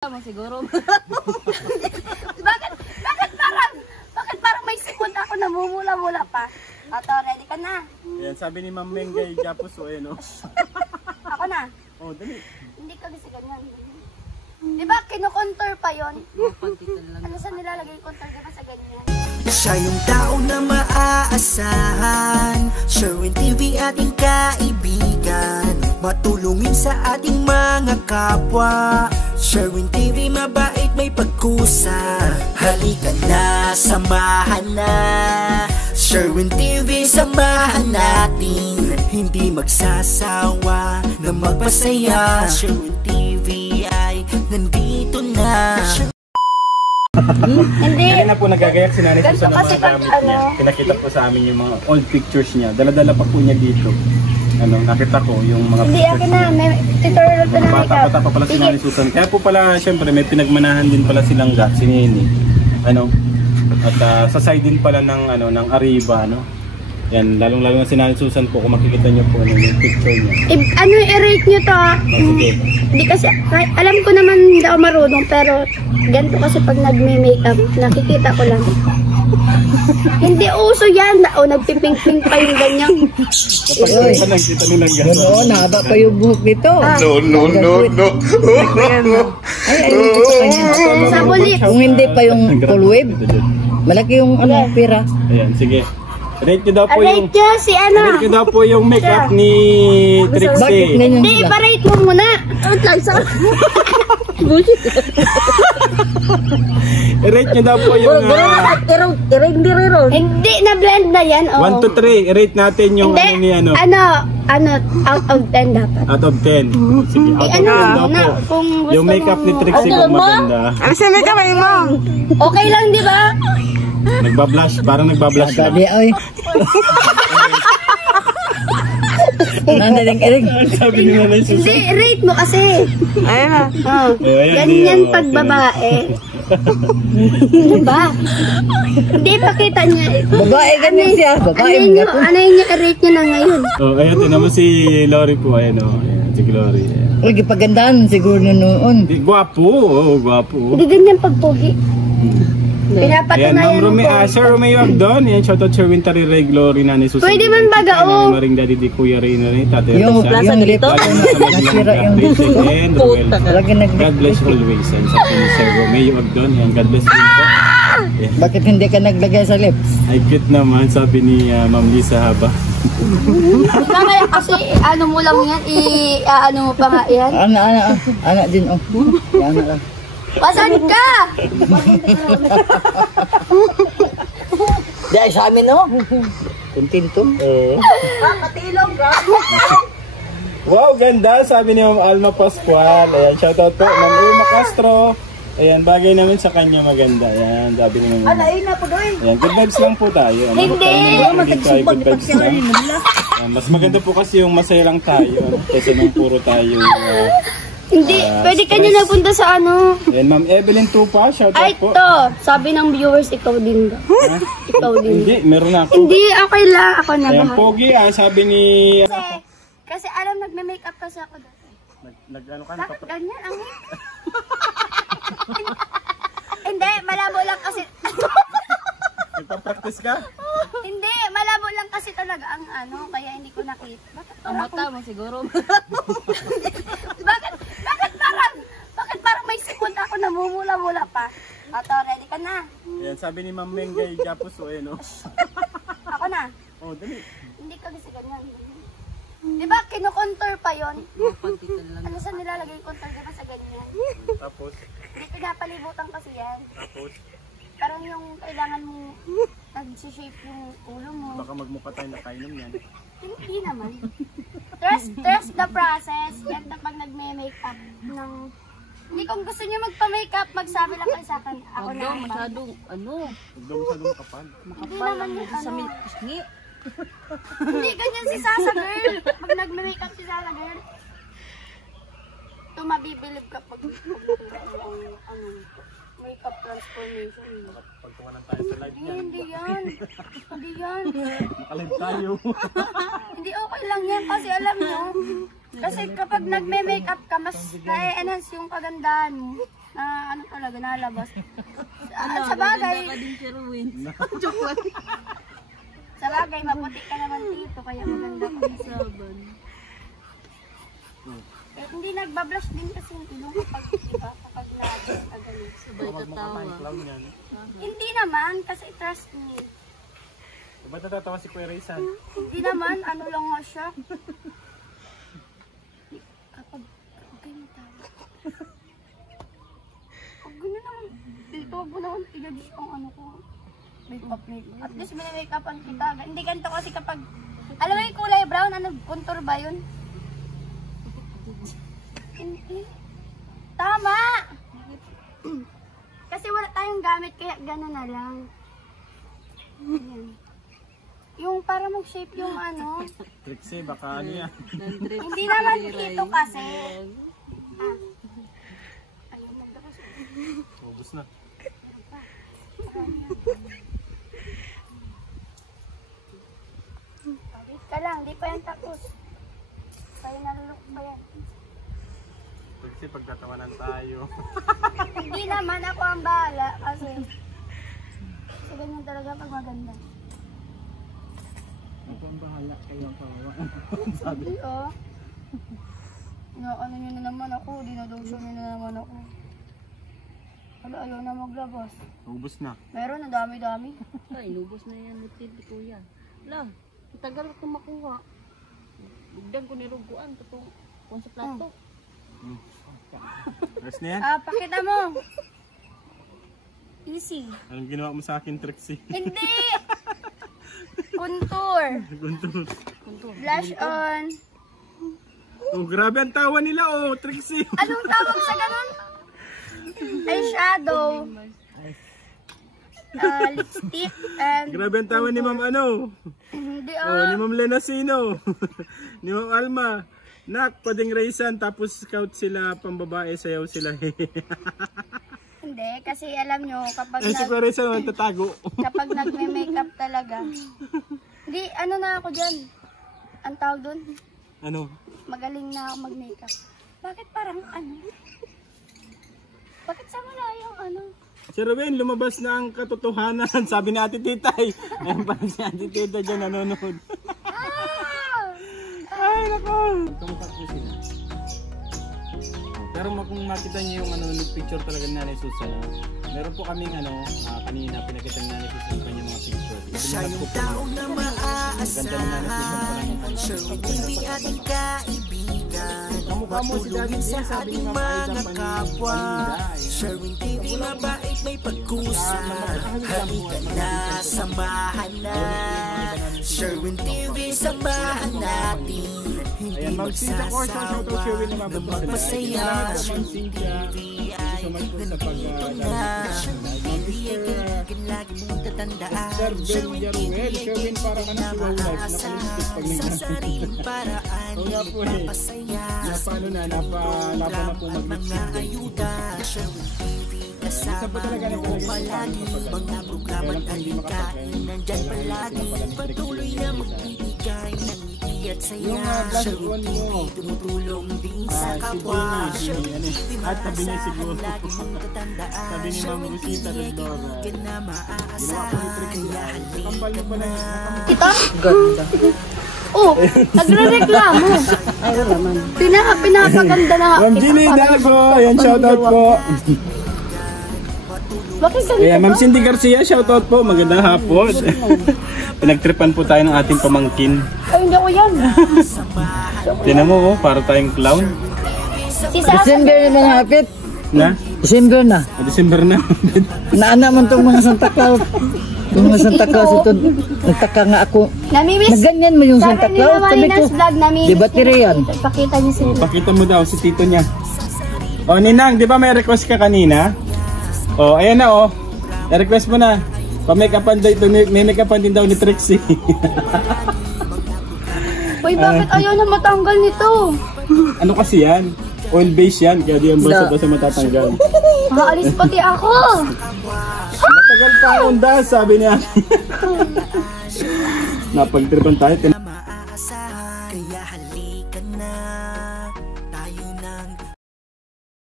Siguro. Bakit parang may sikot ako namumula-mula pa? Ato, ready ka na? Yan, sabi ni Ma'am Meng kay Japos o no? Ako na? Oh, dali. Hindi ka kasi ganyan. Di ba kino-contour pa yun? Ano sa nilalagay yung contour ka sa ganyan? Siya yung tao na maaasahan, Sherwin TV ating kaibigan, matulungin sa ating mga kapwa. Sherwin TV mabait may pagkusa, halika na, samahan na. Sherwin TV samahan natin, hindi magsasawa na magpasaya. Sherwin TV ay nandito na. Hindi. Kanina po nagagayak si Nanay Susan ng Kasi mga gamit niya. Pinakita po sa amin yung mga old pictures niya. Dala-dala pa po niya dito. Nakita ko yung mga Hindi, pictures akin na. May tutorial pa na makeup. Bata-bata pa pala si Nanay Susan. Kaya po pala, syempre, may pinagmanahan din pala silang si Nini. At sa side din pala ng Arriba, Yan, lalong-lalo na si Nanay Susan po, kung makikita niyo po yung picture niya. Ano i-rate nyo to? Sige. Hindi kasi, alam ko naman hindi ako marunong, pero ganito kasi pag nagme-makeup, nakikita ko lang. Hindi uso yan. Nagpiping-ping pa yung ganyan. Nakita nilang gano'n. Oo, nahaba pa yung buhok nito. No. Ay, ito sa kanya. Sa bulit. Kung hindi pa yung full wave, malaki yung pera. Ayan, sige. Rate nyo daw po yung... Rate nyo si ano? Rate nyo daw po yung makeup ni Bakit Trixie. ganyan Hindi, sila? pa-rate mo muna. Out lang sa... Bullshit. I-rate nyo daw po yung... Hindi, na-blend na yan. 1 to 3. I-rate natin yung Hindi, out of 10 dapat. Out of 10. Sige, out of 10 daw po. Kung gusto Yung makeup ni Trixie kung maganda. Ano sa makeup ay mo? Okay lang, di ba? Nagbablush. Parang nagbablush lang. Sabi, ay. Nandaling irig. Sabi ni Nanay Hindi, Susan. rate mo kasi. Ayun na. Oh, ayan, ganyan ayan, pag okay. babae. Ano ba? Hindi, pakita niya. Babae, ganyan siya. Babae, Ano mga yun, ano yun yung rate niya na ngayon? Oh, ayan, tinan mo si Lori po. Ayan, ayan, si Glory. Ayan. Uy, pagandahan siguro na noon. Gwapo. Oo, gwapo. Hindi ganyan pagpugi. Ayan, Pinapatunayan Ma'am mo. Sir Romeo Abdon. Ayan, shoutout Sherwin Tariray, Glory, Nanay Susan. Pwede man baga, oh. Maring Daddy Di Kuya Reyna rin. Tatay Yung Rizal. lip, nasira yung And Roel. Lagi God bless always. And sa akin, Sir Romeo Abdon. Ayan, God bless din po. Ayan. Bakit hindi ka naglagay sa lips? Ay, cute naman, sabi ni Ma'am Lisa Haba. Kaya kasi ano mo lang yan, ano mo pa nga yan. Anak din, oh. Anak lang. Pasan ka? Di, sa amin, oh. Kontento. Wow, ganda, sabi ni Ma'am Alma Pascual. Ayan, shoutout po, Ma'am Irma Castro. Ayan, bagay namin sa kanya maganda. Ayan, sabi ni Ma'am. Ayan, good vibes lang po tayo. Hindi. Good vibes lang. Ayan, mas maganda po kasi yung masaya lang tayo. Kaysa nung puro tayo. Hindi, pwede ka niya napunta sa ano. Ayan, Ma'am Evelyn Tupa, shoutout Ay, po. to. Sabi ng viewers, ikaw din daw. Ikaw din. Hindi, meron na ako. Hindi, okay lang. Ako na Ayan, bahala. Pogi, sabi ni... Kasi alam, nagme-makeup kasi ako dati. Nag-ano ka? Bakit ganyan ang Hindi, malabo lang kasi. Nagpa-practice ka? Hindi, malabo lang kasi talaga ang ano, kaya hindi ko nakita. Bakit Ang mata mo siguro. bakit parang may sikot ako namumula-mula pa? Ato, ready ka na? Ayan, sabi ni Ma'am Meng kay Japos o Ako na? Oh, dali. Hindi ka kasi ganyan. Di ba kino-contour pa yun? Ano sa nilalagay yung contour ka sa ganyan? Tapos, Hindi pinapalibutan kasi yan. tapos, Parang yung kailangan mo nag-shape yung ulo mo. baka magmukha tayo na kainom yan. Hindi naman. Trust the process. Yan na pag nagme-makeup ng... Hindi kung gusto niyo magpa-makeup, magsabi lang kayo sa akin. Ako na. Masyadong, Huwag daw masyadong makapal. Hindi naman yung ano. pisngi. Hindi ganyan si Sasa girl. Pag nagme-makeup si Sasa girl. Ito mabibilib ka pag makeup transformation. Pagtunganan tayo sa live yan. Hindi yan. Hindi yan. Makalive tayo. Hindi okay lang yan kasi alam nyo. Kasi kapag nagme-makeup ka, mas na-enhance yung kagandahan mo. ano talaga, nalabas. Sa bagay, sa bagay, maputi ka naman dito, kaya maganda ka sa saban. Eh, hindi nagbablush din kasi yung ilong kapag, diba, kapag nag-agalit. Sabay katawa. Hindi naman, kasi trust me. Ba't natatawa si Kuya Raysan? Hindi naman, ano lang nga siya. Kapag ganyan tawa. Pag gano'n naman, dito wag mo naman i-judge ang ano ko. Makeup. At least mini-makeupan kita. Hindi ganito kasi kapag, alam mo yung kulay brown, ano, contour ba yun? Hindi. Tama! Kasi wala tayong gamit, kaya gano'n na lang. Ayan. Yung para mag-shape yung ano. Trixie, baka ano yan? Hindi naman ito kasi. Ayun, magdakas. Ubus na. Wait ka lang, di pa yan tapos. Kaya nalulok pa yan. Trixie, pagtatawanan tayo. Hindi naman ako ang bahala kasi ganyan talaga pag maganda. Ako ang bahala, kayo ang kawawa. Sabi oh. Ano nyo na naman ako, dinodosyo nyo na naman ako. Wala, ayaw na maglabas. Ubus na. Meron, ang dami-dami. Ay, inubos na yan ni Kuya. Wala, tagal ko makuha. Bugdan ko niruguan, totoo. Kung sa plato. Rest na yan? Pakita mo. Easy. Anong ginawa mo sa akin, Trixie? Hindi! Contour. Guntur. Blush on. Oh, grabe ang tawa nila, oh, Trixie. Anong tawag sa ganun? Eyeshadow. Lipstick and... Grabe ang tawa ni Ma'am ano. Hindi Oh, ni Ma'am Lenacino. Ni Ma'am Alma. Nak, pwedeng Raysan, tapos scout sila, pambabae, sayaw sila. Hindi, kasi alam nyo, kapag Ay, si Kuya Raysan naman tatago. kapag nagme-makeup talaga. Hindi, ano na ako dyan? Ang tawag dun? Ano? Magaling na ako mag-makeup. Bakit parang ano? Bakit sa malayang ano? Si Ruben, lumabas na ang katotohanan. Sabi ni Ate Titay. Ayun pa si Ate Tita dyan nanonood. Ay, nako. Kamusta po sila? Pero kung makita niyo yung ano, picture talaga ni Nanay Susan, meron po kaming ano, kanina pinakita ni Nanay Susan yung kanyang mga picture. Siya yung tao na maaasahan, Sherwin TV ating kaibigan, matulungin sa ating mga kapwa. Sherwin TV mabait may pagkusa, halika na, samahan na. Sherwin TV, samahan natin. Hindi magsasawa na magpasaya. Sherwin TV ay nandito na. Sherwin TV ay kaibigan lagi mong tatandaan. Sherwin TV ay di ka na maaasahan. Sa sariling paraan, napasaya. Program at mga ayuda. Sherwin TV kasama mo palagi. Mga programa at alikain nandyan palagi. Patuloy na magbibigay ng ngiti at saya. Sherwin TV tumutulong din sa kapwa. Sherwin TV maasahan lagi mong tatandaan. Sherwin TV ay kaibigan na maaasahan. Kaya halika na. Kita? Ganda. Oh, nagre-reklamo. Ay, wala man. Pinapaganda na. Ma'am Ginny Hidalgo, ayan, shoutout po. Bakit ganito Ayan, Ma'am Cindy Garcia, shoutout po. Magandang hapon. Pinagtripan po tayo ng ating pamangkin. Ay, hindi ako yan. Tinan mo, oh, para tayong clown. Si Sasa. December na mga hapit. Na? December na. December na. Naana man itong mga Santa Claus. Yung mga Santa Claus ito, nagtaka nga ako. Namimiss. Nagganyan mo yung Santa Sabi ni Claus. Mama Sabi ko, Lina's vlog, namimiss. di ba tiriyan? Pakita niyo si Pakita mo daw si tito niya. O, Ninang, di ba may request ka kanina? O, ayan na, o. I-request mo na. Pa-make-upan daw ito. May make-upan din daw ni Trixie. Uy, bakit ayaw na matanggal nito? Ano kasi yan? Oil-based yan. Kaya di ang basta matatanggal. Maalis pati ako. Matagal pa ang undas, sabi niya. Napagtripan tayo.